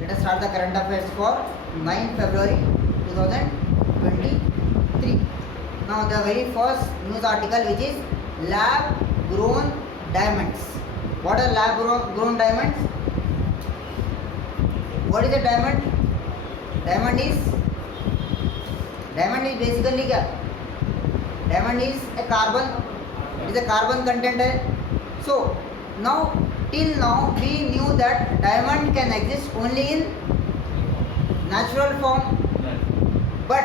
Let us start the current affairs for 9 February 2023. Now the very first news article, which is lab grown diamonds. What are lab grown diamonds? What is a diamond? Diamond is basically क्या? Diamond is a carbon. It is a carbon content है. So now till now we knew that diamond can exist only in natural form, but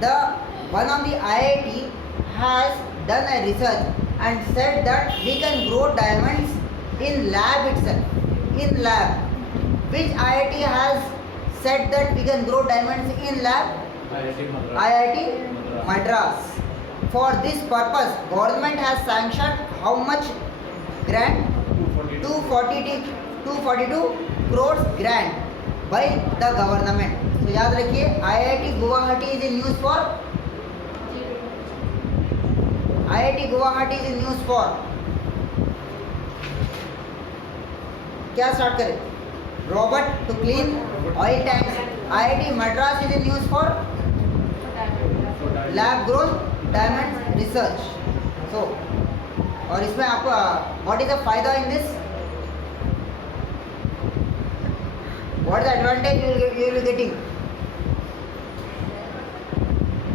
the one of the IIT has done a research and said that we can grow diamonds in lab itself. In lab, which IIT has said that we can grow diamonds in lab? IIT Madras. For this purpose, government has sanctioned how much grant? 242 crores grant by the government. तो याद रखिए, IIT Guwahati is in news for क्या start करें? Robot to clean oil tanks. IIT Madras is in news for lab grown diamond research. So और इसमें आपको what is the फायदा in this? What is the advantage you will be getting?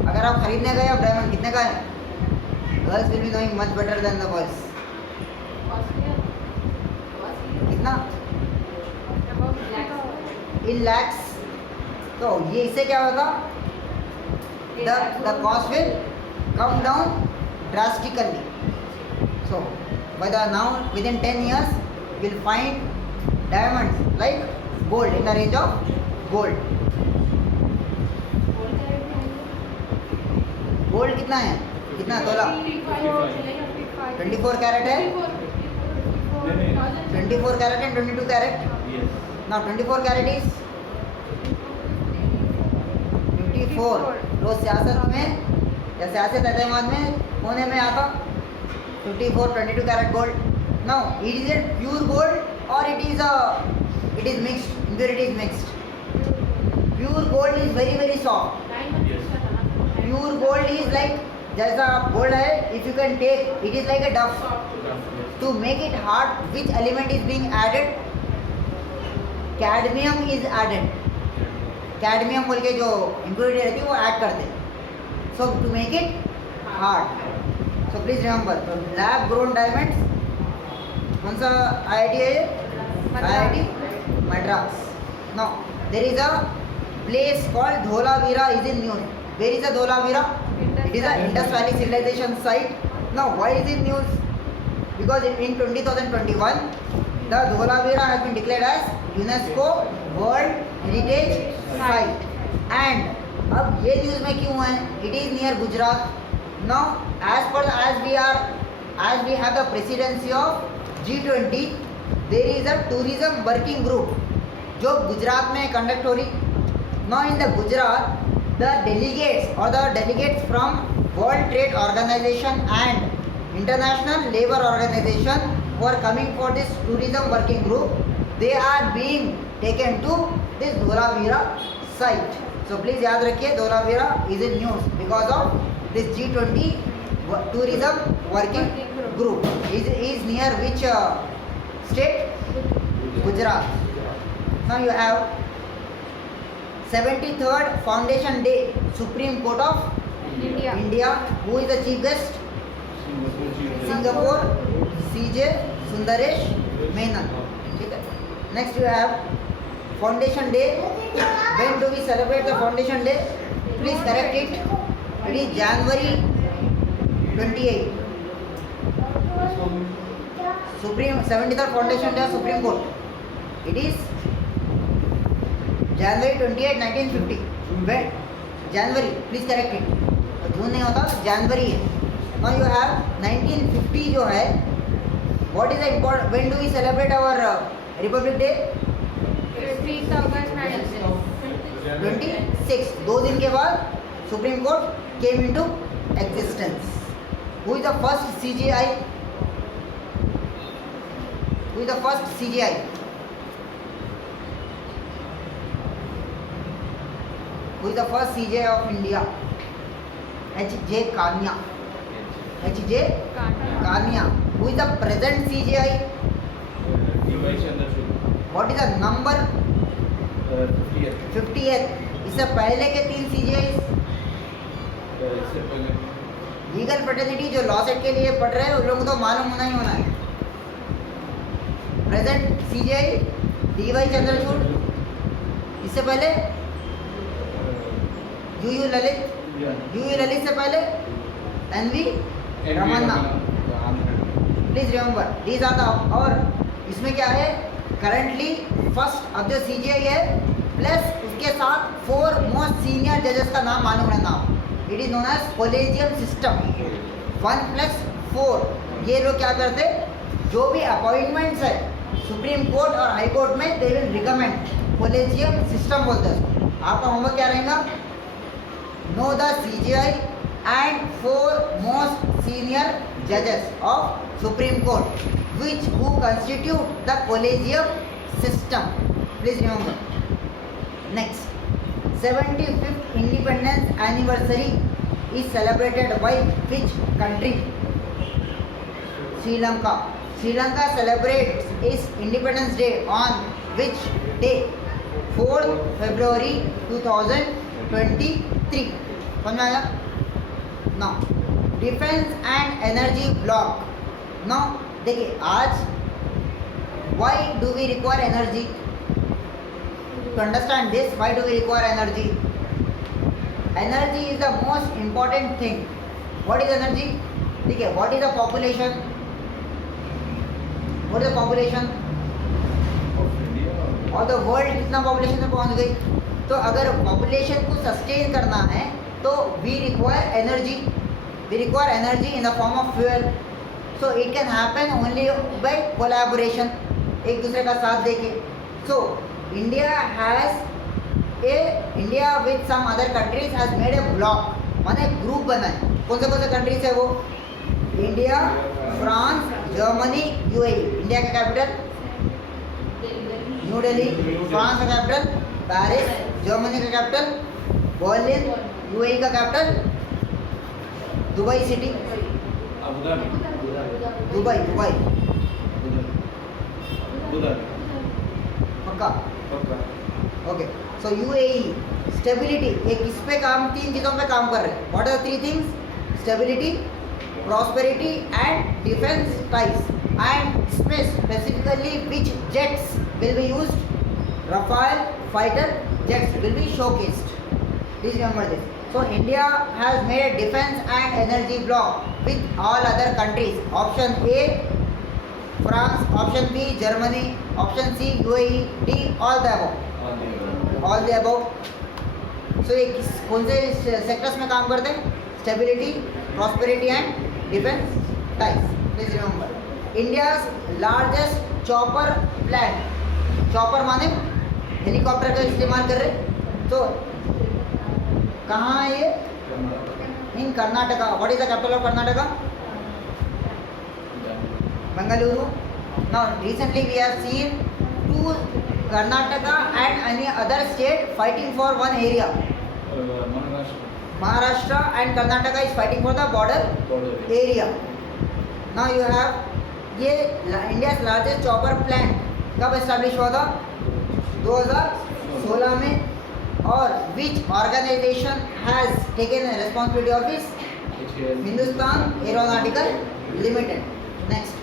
अगर आप खरीदने गए, आप डायमंड कितने का है? Girls will be knowing much better than the boys. कितना? इन लैक्स. तो ये इससे क्या होगा? The cost will come down drastically. So now within 10 years we'll find diamonds like gold, in the range of gold. Gold कितना है? कितना तोला? 24 कैरेट है. 24 carat and 22 carat. Now 24 carat is 54. रोज सियासत में या सियासत एतमाद में होने में आता 54 22 carat gold. Now it is a pure gold और it is mixed. Impurity is mixed. Pure gold is very very soft. Pure gold is like, जैसा गोल्ड है, if you can take it is like a dough. To make it hard, which element is being added? Cadmium is added. Cadmium बोल के जो impurity रहती है वो add करते हैं. So to make it hard. So please remember, lab grown diamonds. कौन सा IIT है? IIT Madras. Now there is a place called Dholavira is in news. Where is a Dholavira? It is a Indus valley civilisation site. Now why is in news? Because in 2021 the Dholavira has been declared as UNESCO world heritage site. And अब ये news में क्यों है? It is near Gujarat. Now as we have the presidency of G20, there is a tourism working group जो गुजरात में conduct हो रही. Now in the Gujarat, the delegates from World Trade Organization and International Labour Organization who are coming for this tourism working group, they are being taken to this Dholavira site. So please याद रखिए, Dholavira is in news because of this G20 tourism working group. Is near which state? Gujarat. Now you have 73rd Foundation Day, Supreme Court of India. Who is the chief guest? Singapore CJ Sundaresh Menon. Next you have Foundation Day. When do we celebrate the Foundation Day? Please correct it. It is January 28. 73rd Foundation Day of Supreme Court. It is January 28, 1950. When? January. Please correct it. जून नहीं होता, जनवरी है. Now you have 1950 जो है. What is the important? When do we celebrate our Republic Day? 26. 2 दिन के बाद supreme court came into existence. Who is the first CGI? Who is the first CGI? Who is the first CJ of India? H.J. Kania. H.J. Kania. Who is the present CJI? D.Y. Chandrachud. What is the number? 50th. 50th. इससे पहले के 3 CJI? इससे पहले legal fraternity जो law set के लिए पढ़ रहे हैं उन लोगों को तो मालूम होना ही होना है. Present CJI D Y. चंद्रचूड़. इससे पहले यू ललित से पहले N V. Ramana. Please remember these are the. और इसमें क्या है, करंटली फर्स्ट अब जो सीजीआई है प्लस उसके साथ 4 मोस्ट सीनियर जजेस का नाम मालूम रहना. It is known as collegium system. 1+4. ये लोग क्या करते, जो भी अपॉइंटमेंट्स है सुप्रीम कोर्ट और हाई कोर्ट में, they will recommend. Collegium system बोलते हैं. आपका होमवर्क क्या रहेगा, know the CJI and 4 most senior जजेस of supreme court which who constitute the collegium system. Please remember. Next, 75th independence anniversary is celebrated by which country? Sri Lanka. Sri Lanka celebrates its Independence Day on which day? 4th February 2023. समझ में आया? Now, defense and energy block. Now, देखिए आज why do we require energy? To understand this, why do we require energy? Energy is the most important thing. What is energy? ठीक है, what is the population? What is the population? और the world कितना population में पहुंच गई? तो अगर population को sustain करना है तो we require energy. We require energy in the form of fuel. So it can happen only by collaboration. एक दूसरे का साथ देके. So India with some other countries has made a block. माने ग्रुप बना है. कौन से कंट्रीज है वो? India, France, Germany, UAE. India का कैपिटल न्यू दिल्ली. फ्रांस का कैपिटल पेरिस. जर्मनी का कैपिटल बर्लिन. यूएई का कैपिटल दुबई सिटी. दुबई पक्का. ओके. सो यूएई स्टेबिलिटी. ये किस पे काम, 3 चीज़ों पे काम कर रहे हैं. What are 3 things? Stability, prosperity and defence ties. And space specifically which jets will be used? Rafale fighter jets will be showcased. Please remember this. So India has made a defense and energy block with all other countries. Option A, France. Option B, Germany. Option C, UAE. D, all the above. All the above. So ये कौन से sectors में काम करते हैं? Stability, prosperity and defense ties. Please remember. India's largest chopper plant. Chopper माने helicopter का इस्तेमाल कर रहे. तो कहाँ है ये? In Karnataka. What is the capital of Karnataka? Bengaluru. Now recently we have seen 2 Karnataka and any other state fighting for one area. Maharashtra and Karnataka is fighting for the border area. Now you have ये India's largest chopper plant कब establish हुआ था? 2016 में. और which organization has taken a responsibility of this? Hindustan Aeronautical Limited. Next,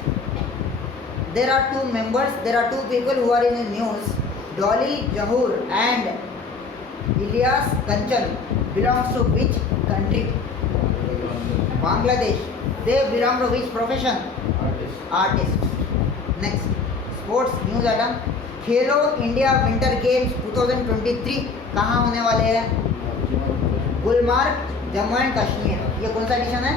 there are 2 members. There are 2 people who are in the news. Dolly Jahur and Ilyas Kanchan belongs to which country? Bangladesh. They belong to which profession? Artist. Next, sports news item. Khelo India winter games 2023 कहाँ होने वाले हैं? Gulmarg, Jammu and Kashmir. ये कौन सा edition है?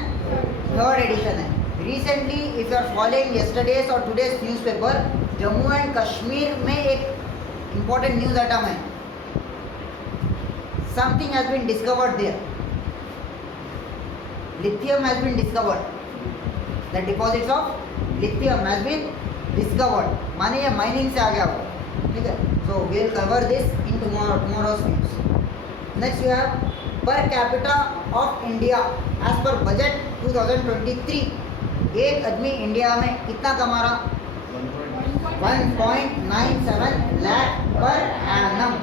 3rd edition है. Recently if you are following yesterday's और today's newspaper, Jammu and Kashmir में एक इम्पॉर्टेंट न्यूज़ आइटम है. Something has been discovered there. Lithium has been discovered. The deposits of lithium has been discovered. माने ये mining से आ गया वो. ठीक है. So we will cover this in tomorrow's news. Next you have per capita of India as per budget 2023. एक आदमी इंडिया में कितना कमा रहा? 1.97 lakh per annum,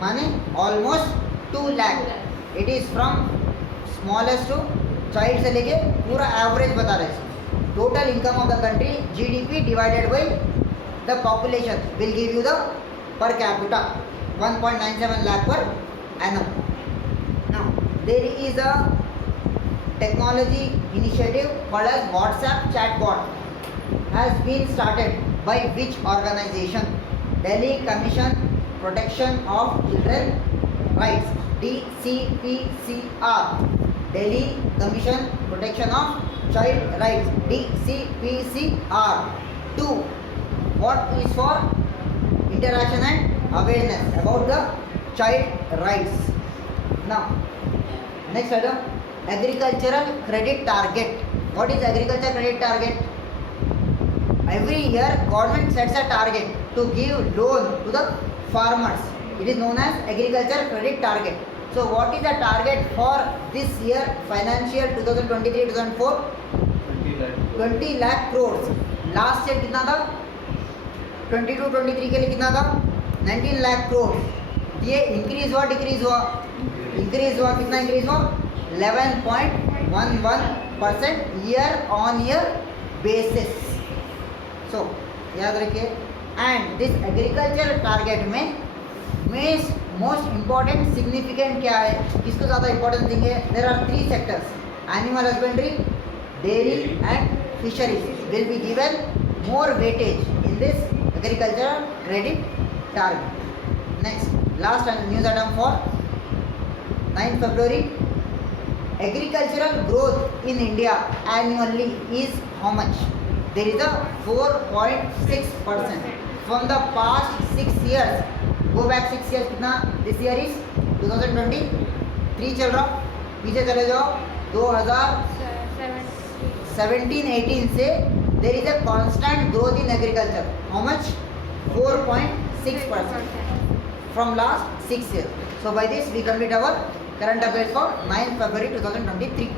माने almost 2 lakh. It is from smallest to child से लेके पूरा average बता रहे हैं. Total income of the country GDP divided by the population will give you the per capita 1.97 lakh per annum. Now there is a technology initiative called as WhatsApp chatbot has been started by which organization? Delhi Commission Protection of Children Rights, DCPCR. Delhi Commission Protection of Child Rights, DCPCR. 2. What is for interaction and awareness about the child rights. Now next item, agricultural credit target. What is agricultural credit target? Every year government sets a target to give loan to the farmers. It is known as agricultural credit target. So what is the target for this year financial 2023-2024? 20 lakh crores. Last year कितना था? 22-23 के लिए कितना था? 19 lakh crores. ये increase हुआ decrease हुआ? Increase हुआ. कितना इंक्रीज हुआ? 11.11% year on year basis. So याद रखिए. एंड दिस एग्रीकल्चर टारगेट में मोस्ट इम्पॉर्टेंट सिग्निफिकेंट क्या है, किसको ज़्यादा इंपॉर्टेंस देंगे? There are 3 sectors, animal husbandry, dairy and fisheries will be given more weightage in this agriculture credit target. Next last news item for 9 February. Agricultural growth in India annually is how much? There is a 4.6% from the past 6 years. Go back 6 years कितना? This year is 2023 चल रहा. पीछे चले जाओ 2017-18 से there is a constant growth in agriculture. How much? 4.6% from last 6 years. So by this we complete our current affairs for 9 February 2023.